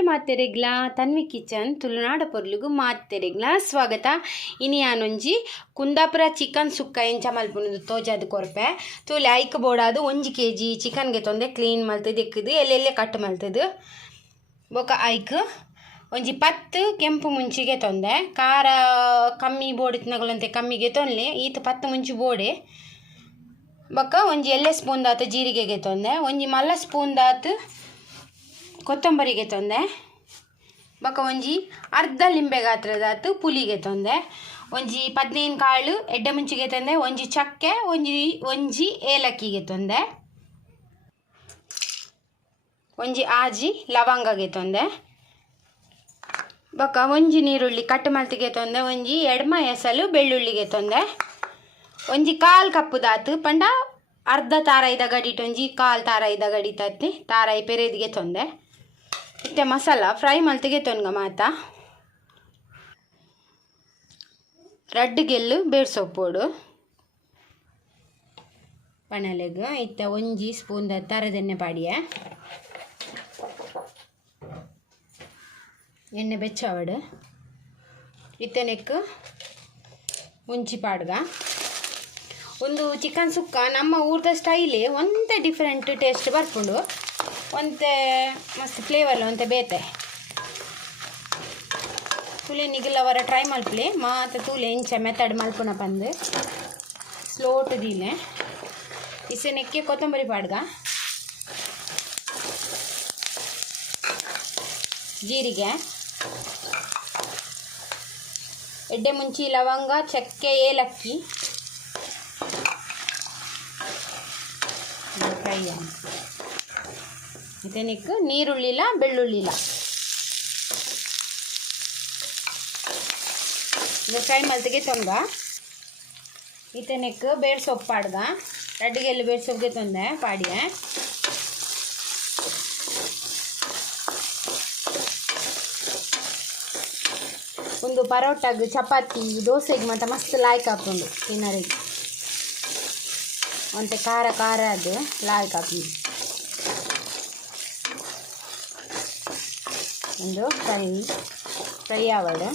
ನಮಸ್ತೆ ಮಾತೆರೆಗ್ಲ ತನ್ವಿ ಕಿಚನ್ ತುಳುನಾಡ ಪೊರ್ಲುಗು ಮಾತೆರೆಗ್ಲ ಸ್ವಾಗತ. ಇನಿ ಯಾನೊಂಜಿ ಕುಂದಾಪುರ ಚಿಕನ್ ಸುಕ್ಕ ಎಂಚ ಮಲ್ಪುನದು ತೋಜಾದು ಕೊರ್ಪೆ ತೂಲೆ ಐಕ್ ಬೋಡಾದು 1 kg ಚಿಕನ್ಗೆ ತೊಂದೆ ಕ್ಲೀನ್ ಮಲ್ತದು ಎಕ್ಕದು ಎಲ್ಲೆಲ್ಲೆ ಕಟ್ ಮಲ್ತದು ಬೊಕ ಐಕ್ ಒಂಜಿ 10 ಕೆಂಪು ಮುಂಚಿಗೆ ತೊಂದೆ ಖಾರ ಕಮ್ಮಿ ಬೋಡಿತ್ನಗಳಂತೆ ಕಮ್ಮಿಗೆ ತೊನ್ಲೆ ಈತ 10 ಮುಂಚಿ ಬೋಡೆ ಬೊಕ ಒಂಜಿ ಎಲ್ಲೆ ಸ್ಪೂನ್ ದಾತು ಜೀರಿಗೆಗೆ ತೊಂದೆ ಒಂಜಿ ಮಲ್ಲ ಸ್ಪೂನ್ ದಾತು ಕೊತ್ತಂಬರಿಗೆ ತೊಂದೆ ಬೊಕ ಒಂಜಿ ಅರ್ಧ ಲಿಂಬೆ ಗಾತ್ರದಾತು ಪುಲಿಗೆ ತೊಂದೆ ಒಂಜಿ 15 ಕಾಳು ಎಡ್ಡೆ ಮುಂಚಿಗೆ ತೊಂದೆ ಒಂಜಿ ಚಕ್ಕೆ ಒಂಜಿ ಏಲಕ್ಕಿಗೆ ತೊಂದೆ ಒಂಜಿ ಆಜಿ ಲವಂಗಗೆ ತೊಂದೆ ಬೊಕ ಒಂಜಿ ನೀರುಳ್ಳಿ ಕಟ್ ಮಲ್ತಿಗೆ ತೊಂದೆ ಒಂಜಿ ಎಡ್ಮ ಎಸಲು ಬೆಳ್ಳುಳ್ಳಿಗೆ ತೊಂದೆ ಒಂಜಿ 1/4 ಕಪ್ಪು ದಾತು ಪಂಡ ಅರ್ಧ ತಾರಾಯ್ದ ಗಡಿಟ್ ಒಂಜಿ 1/4 ತಾರಾಯ್ದ ಗಡಿ ತತ್ತಿ ತಾರಾಯಿ ಪೆರೆದಿಗೆ ತೊಂದೆ ಇತ್ತೆ ಮಸಾಲ ಫ್ರೈ ಮಲ್ತಿಗೆ ತೊನ್ಗ ಮಾತ ರಡ್ಡ್ ಗೆಲ್ಲು ಬೇಡ್ ಸೊಪ್ಪೋಡು ಪಣಲೆಗ್ ಇತ್ತ ಒಂಜಿ ಸ್ಪೂನ್ ತರದೆಣ್ಣೆ ಪಾಡಿಯ ಎಣ್ಣೆ ಬೆಚ್ಚವಡು ಇತ್ತನೆಕ್ ಮುಂಚಿ ಪಾಡ್ಗ ಒಂದು ಚಿಕನ್ ಸುಕ್ಕ ನಮ್ಮ ಊರದ ಸ್ಟೈಲೇ ಒಂತೆ ಡಿಫ್ರೆಂಟ್ ಟೇಸ್ಟ್ ಬರ್ಪುಂಡು ಒಂತೆ ಮಸ್ತ್ ಫ್ಲೇವರ್ಲ ಒಂತೆ ಬೇತೆ ತುಲೆ ನಿಗಲವರ ಟ್ರೈ ಮಲ್ಪಲೆ ಮಾತ ತೂಲೆ ಇಂಚ ಮೆಥಡ್ ಮಲ್ಪುನ ಪಂದು ಸ್ಲೋಟ್ ದೀಲೆ ಇಸೆನೆಕ್ಕೆ ಕೊತ್ತಂಬರಿ ಪಾಡ್ಗ ಜೀರಿಗೆ ಎಡ್ಡೆ ಮುಂಚಿ ಲವಂಗ ಚಕ್ಕೆ ಏಲಕ್ಕಿ ಫ್ರೈ ಇದಕ್ಕೆ ನೀರುಳ್ಳಿಲ ಬೆಳ್ಳುಳ್ಳಿಲ ಇದು ಫ್ರೈ ಮಲ್ತಿಗೆ ತೊಂಗ ಇದಕ್ಕೆ ಬೇಡ್ ಸೊಪ್ಪು ಪಾಡ್ಗ ರಡ್ಡಿಗೆಲ್ಲ ಬೇಡ್ ಸೊಪ್ಪಿಗೆ ತೊಂದೆ ಪಾಡಿಯ ಒಂದು ಪರೋಟಾಗ ಚಪಾತಿ ದೋಸೆಗೆ ಮತ್ತು ಮಸ್ತ್ ಲಾಯ್ಕ್ ಹಾಕೊಂಡು ತಿನ್ನರಿಗೆ ಒಂತೆ ಖಾರ ಖಾರ ಅದು ಲಾಯ್ಕ್ ಹಾಕಿ ಒಂದು ಫ್ರೈ ಆವಡು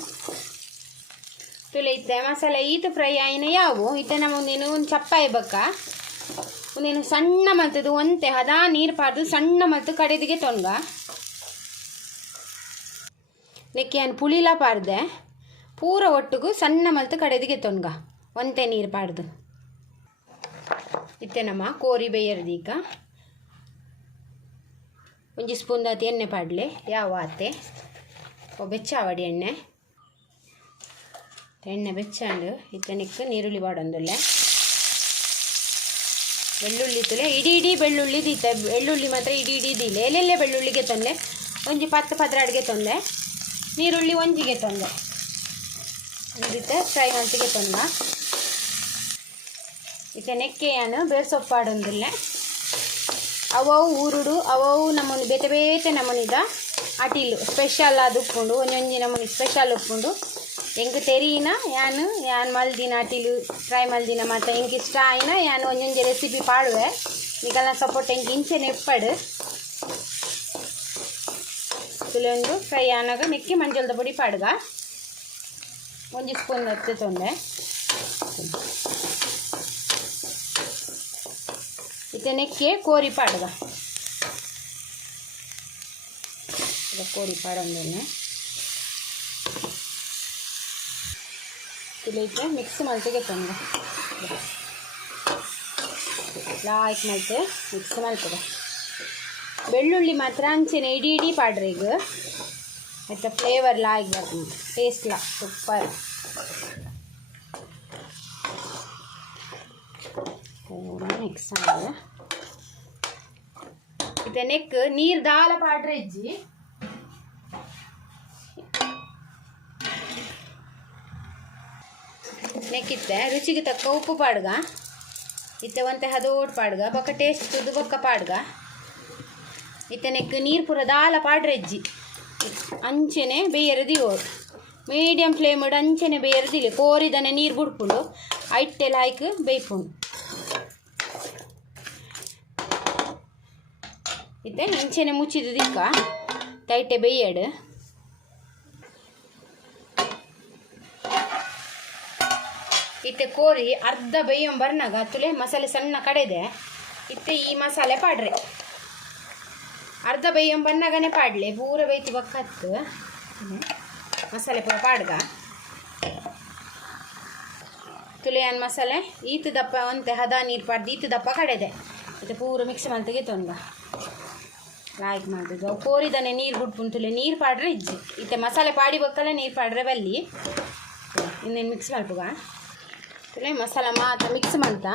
ತುಲೆ ಇತ್ತೆ ಮಸಾಲೆ ಈತ ಫ್ರೈ ಆಯ್ನ ಯಾವು ಇತ್ತೆ ನಮ್ಮ ಒಂದೇನು ಒಂದು ಚಪ್ಪ ಇಬ್ಬಕ್ಕ ಒಂದೇನು ಸಣ್ಣ ಮಲ್ತದು ಒಂತೆ ಹದ ನೀರು ಪಾರ್ದು ಸಣ್ಣ ಮಲ್ತು ಕಡೆದಿಗೆ ತೊನ್ಗ ನೆಕ್ಕೆ ಏನು ಪುಳಿಲ ಪಾರ್ದೆ ಪೂರ ಒಟ್ಟಿಗೂ ಸಣ್ಣ ಮಲ್ತು ಕಡೆದಿಗೆ ತೊನ್ಗ ಒಂತೆ ನೀರು ಪಾಡ್ದು ಇತ್ತೆ ನಮ್ಮ ಕೋರಿ ಬೇಯರ್ದೀಗ ಒಂಜಿ ಸ್ಪೂನ್ ದಾತು ಎಣ್ಣೆ ಪಾಡ್ಲೆ ಯಾವ ಆತೆ ಬೆಚ್ಚಾವಡಿ ಎಣ್ಣೆ ಬೆಚ್ಚಾಂಡು ಇತ್ತನಿಕ್ಕೆ ನೀರುಳ್ಳಿ ಪಾಡೊಂದುಲ್ಲೆ ಬೆಳ್ಳುಳ್ಳಿ ತುಲೆ ಇಡೀ ಬೆಳ್ಳುಳ್ಳಿ ದೀತೆ ಬೆಳ್ಳುಳ್ಳಿ ಮಾತ್ರ ಇಡೀ ದೀಲೆ ಎಲ್ಲೆಲ್ಲೆ ಬೆಳ್ಳುಳ್ಳಿಗೆ ತೊಂದೆ ಒಂಜಿ 10 ಪದ್ರಾಡ್ಗೆ ತೊಂದೆ ನೀರುಳ್ಳಿ ಒಂಜಿಗೆ ತೊಂದೆ ಇದೀತೆ ಫ್ರೈ ಮಲ್ತಿಗೆ ತೊಂದ ಇತ್ತೆ ನೆಕ್ಕೆ ಏನು ಬೇರ್ ಸೊಪ್ಪು ಪಾಡೊಂದುಲ್ಲೆ ಅವವು ಊರುಡು ಅವವು ನಮ್ಮನ್ನು ಬೇತೆ ಬೇತೆ ನಮ್ಮನಿದ ಅಟಿಲು ಸ್ಪೆಷಲ್ ಅದು ಉಪ್ಪುಂಡು ಒಂಜೊಂಜಿ ನಮ್ಮನಿ ಸ್ಪೆಷಲ್ ಉಪ್ಪುಂಡು ಎಂಗೆ ತೆರೀನ ಯಾನ್ ಮಲ್ದಿನ ಅಟಿಲು ಫ್ರೈ ಮಲ್ದಿನ ಮತ್ತು ಎಂಗೆ ಇಷ್ಟ ಆಯ್ನ ಯಾನು ಒಂಜೊಂಜಿ ರೆಸಿಪಿ ಪಾಡುವೆ ಈಗೆಲ್ಲ ಸಪೋರ್ಟ್ ಎಂಗೆ ಇಂಚೆನೆ ಎಪ್ಪಡು ತುಲೊಂದು ಫ್ರೈ ಆನಾಗ ನೆಕ್ಕಿ ಮಂಜಳದ ಪುಡಿ ಪಾಡ್ಗ ಒಂಜಿ ಸ್ಪೂನ್ ಹತ್ತು ತೊಂದೆ ನೆಕ್ಕೆ ಕೋರಿ ಪಾಡ್ಗ ಕೋರಿ ಪಾಡೊಂದನ್ನೇ ಇಲ್ಲೈತೆ ಮಿಕ್ಸ್ ಮಲ್ತಿಗೆ ತೊಂದ ಲಾಯ್ಕ್ ಮಲ್ತೆ ಮಿಕ್ಸ್ ಮಲ್ತದೆ ಬೆಳ್ಳುಳ್ಳಿ ಮಾತ್ರ ಅಂಚೆನೆ ಇಡೀ ಪಾಡ್ರಿ ಈಗ ಮತ್ತು ಫ್ಲೇವರ್ ಲಾಯ್ಕ್ ಬರ್ತದೆ ಟೇಸ್ಟ್ ಲಾ ಸೂಪರ್ ಮಿಕ್ಸ್ ಆಗ ಇತ್ತೆ ನೆಕ್ ನೀರು ದಾಲ ಪಾಡ್ರೆ ಇಜ್ಜಿ ನೆಕ್ಕಿತ್ತೆ ರುಚಿಗೆ ತಕ್ಕ ಉಪ್ಪು ಪಾಡ್ಗ ಇತ್ತೆ ಒಂತೆ ಹದೋಟ್ ಪಾಡ್ಗ ಬೊಕ್ಕ ಟೇಸ್ಟ್ ತುದು ಬೊಕ್ಕ ಪಾಡ್ಗ ಇತ್ತೆ ನೆಕ್ ನೀರು ಪೂರ ದಾಲ ಪಾಡ್ರೆ ಇಜ್ಜಿ ಅಂಚೆನೆ ಬೇಯರದಿ ಓಡು ಮೀಡಿಯಂ ಫ್ಲೇಮ್ ಅಂಚೆನೆ ಬೇಯರದಿಲ್ಲ ಕೋರಿದನೆ ನೀರು ಬಿಡ್ಪುಂಡು ಐಟ್ಟೆ ಲಾಯ್ಕ್ ಬೇಯ್ಪುಂಡು ಇತ್ತೆ ಇಂಚೆನೆ ಮುಚ್ಚಿದ ದಿಕ್ಕ ತೈಟೆ ಬೇಯಡು ಇತ್ತೆ ಕೋರಿ ಅರ್ಧ ಬೇಯಂ ಬರ್ನಾಗ ತುಲೆ ಮಸಾಲೆ ಸಣ್ಣ ಕಡೆದೆ ಇತ್ತೆ ಈ ಮಸಾಲೆ ಪಾಡ್ರೆ ಅರ್ಧ ಬೇಯಂ ಬನ್ನಾಗನೇ ಪಾಡ್ಲೆ ಪೂರ ಬೇಯ್ತು ಬಕ್ಕತ್ತು ಮಸಾಲೆ ಪೂರ ಪಾಡ್ಗ ತುಲೆ ಅನ್ ಮಸಾಲೆ ಈತು ದಪ್ಪ ಒಂತೆ ಹದ ನೀರು ಪಾಡ್ದು ಈತು ದಪ್ಪ ಕಡೆದೆ ಇತ್ತೆ ಪೂರ ಮಿಕ್ಸ್ ಮಾಡ್ತೆಗೆ ತೊಂದ ಲಾಯ್ಕ್ ಮಾಡಿದ್ದು ಅವು ಕೋರಿದಾನೆ ನೀರು ಬಿಟ್ಪುಂಟು ತುಲೆ ನೀರು ಪಾಡ್ರೆ ಇಜ್ಜಿ ಇತ್ತೆ ಮಸಾಲೆ ಪಾಡಿ ಬಕ್ಕಲ್ಲ ನೀರು ಪಾಡ್ರೆ ಬಲ್ಲಿ ಇನ್ನೇನು ಮಿಕ್ಸ್ ಮಾಡ್ಪುಗ ತುಲೆ ಮಸಾಲ ಮಾತ್ರ ಮಿಕ್ಸ್ ಮಾಡ್ತಾ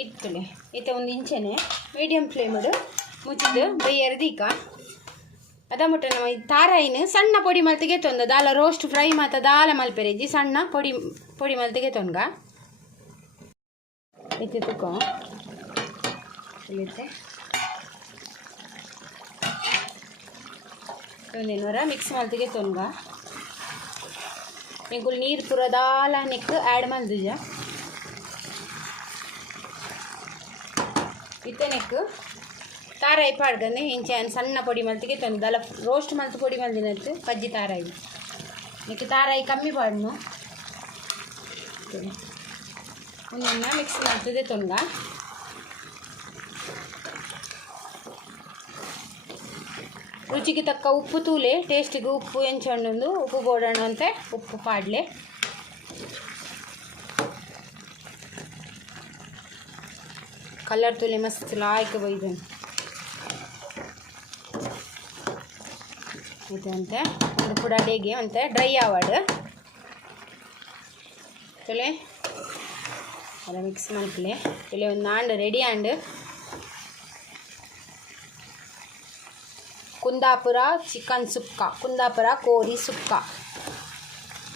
ಇತ್ತುಲೆ ಇತ್ತೆ ಒಂದು ಇಂಚೆನೆ ಮೀಡಿಯಮ್ ಫ್ಲೇಮಡು ಮುಚ್ಚಿದ್ದು ಬೇಯರ್ದೀಕ ಅದ ಮುಟ್ಟ ನಮ್ಮ ತಾರಾಯಿನ ಸಣ್ಣ ಪೊಡಿ ಮಲ್ತಿಗೆ ತೊಂದ ದಾಲ ರೋಸ್ಟ್ ಫ್ರೈ ಮಾತ ದಾಲ ಮಲ್ಪೆರೆಜ್ಜಿ ಸಣ್ಣ ಪೊಡಿ ಮಲ್ತಿಗೆ ತೊಂಗ ಇತ್ತೆ ತುಕೋ ಇಲ್ಲಿತ್ತೆ ಒಂದೇನೂರ ಮಿಕ್ಸ್ ಮಲ್ತಿಗೆ ತೊಂಗ ನಿಂಕುಲ್ ನೀರು ಪೂರ ದಾಲ ನೆಕ್ ಆ್ಯಡ್ ಮಲ್ದುಜ ಇತ್ತೆ ನೆಕ್ ತಾರಾಯಿ ಪಾಡ್ಗಂದೆ ಇಂಚೆ ಸಣ್ಣ ಪೊಡಿ ಮಲ್ತಿಗೆ ತೊಂದು ದಲ ರೋಸ್ಟ್ ಮಲ್ತು ಪೊಡಿ ಮಲ್ದಿನತ್ತು ಕಜ್ಜಿ ತಾರಾಯಿ ನೆಕ್ ತಾರಾಯಿ ಕಮ್ಮಿ ಪಾಡ್ನು ಒಂದೊಂದ ಮಿಕ್ಸ್ ಮಾಡ್ತದೆ ತೊಂಗ ರುಚಿಗೆ ತಕ್ಕ ಉಪ್ಪು ತೂಲೆ ಟೇಸ್ಟಿಗೆ ಉಪ್ಪು ಎಂಚೊಂಡು ಉಪ್ಪು ಬೋಡೋಣ ಅಂತೆ ಉಪ್ಪು ಪಾಡ್ಲೆ ಕಲರ್ ತೂಲೆ ಮಸ್ತ್ ಲಾಯ್ಕ್ ಬೈದನು ಇದು ಅಂತೆ ಒಂದು ಪುಡ ಡೇಗೆ ಅಂತೆ ಡ್ರೈ ಆವಾಡು ತುಲೆ ಅಲ್ಲ ಮಿಕ್ಸ್ ಮಾಡ್ಕಲೆ ತುಲೆ ಒಂದು ಆಂಡ್ ರೆಡಿ ಆಂಡ್ ಕುಂದಾಪುರ ಚಿಕನ್ ಸುಕ್ಕ ಕುಂದಾಪುರ ಕೋರಿ ಸುಕ್ಕ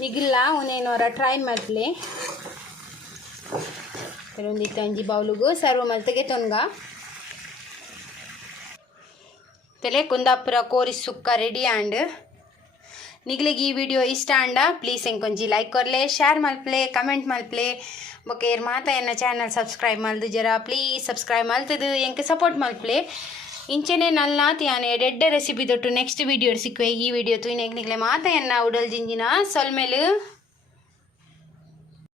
ನಿಗಿಲ್ಲ ಒಂದೇನೋರ ಟ್ರೈ ಮಾಡ್ಲಿ ಕೆಲವೊಂದಿತ್ತು ಅಂಜಿ ಬೌಲಿಗೂ ಸರ್ವ್ ಮಲ್ತೆಗೆ ತೊನ್ಗ ತಲೆ ಕುಂದಾಪುರ ಕೋರಿ ಸುಕ್ಕ ರೆಡಿ ಆ್ಯಂಡ್ ನಿಗ್ಲಿಗೆ ಈ ವಿಡಿಯೋ ಇಷ್ಟ ಆಂಡ ಪ್ಲೀಸ್ ಎಂಕೊಂಜಿ ಲೈಕ್ ಕೊರ್ಲೆ ಶೇರ್ ಮಲ್ಪ್ಲೆ ಕಮೆಂಟ್ ಮಲ್ಪ್ಲೆ ಬೊಕ್ಕ ಏರ್ ಮಾತ ಎನ್ನ ಚಾನಲ್ ಸಬ್ಸ್ಕ್ರೈಬ್ ಮಲ್ದು ಜರ ಪ್ಲೀಸ್ ಸಬ್ಸ್ಕ್ರೈಬ್ ಮಲ್ತದು ಎಂಕ್ ಸಪೋರ್ಟ್ ಮಲ್ಪ್ಲೆ ಇಂಚೆನೆ ನಲ್ನಾತಿ ಆನೆ ಎಡ್ಡೆ ರೆಸಿಪಿ ತೊಟ್ಟು ನೆಕ್ಸ್ಟ್ ವಿಡಿಯೋ ಸಿಕ್ಕುವೆ ಈ ವಿಡಿಯೋ ತು ನಿಗ್ಲೆ ಮಾತ ಎನ್ನ ಉಡಲ್ ಜಿಂಜಿನ ಸೊಲ್ಮೇಲು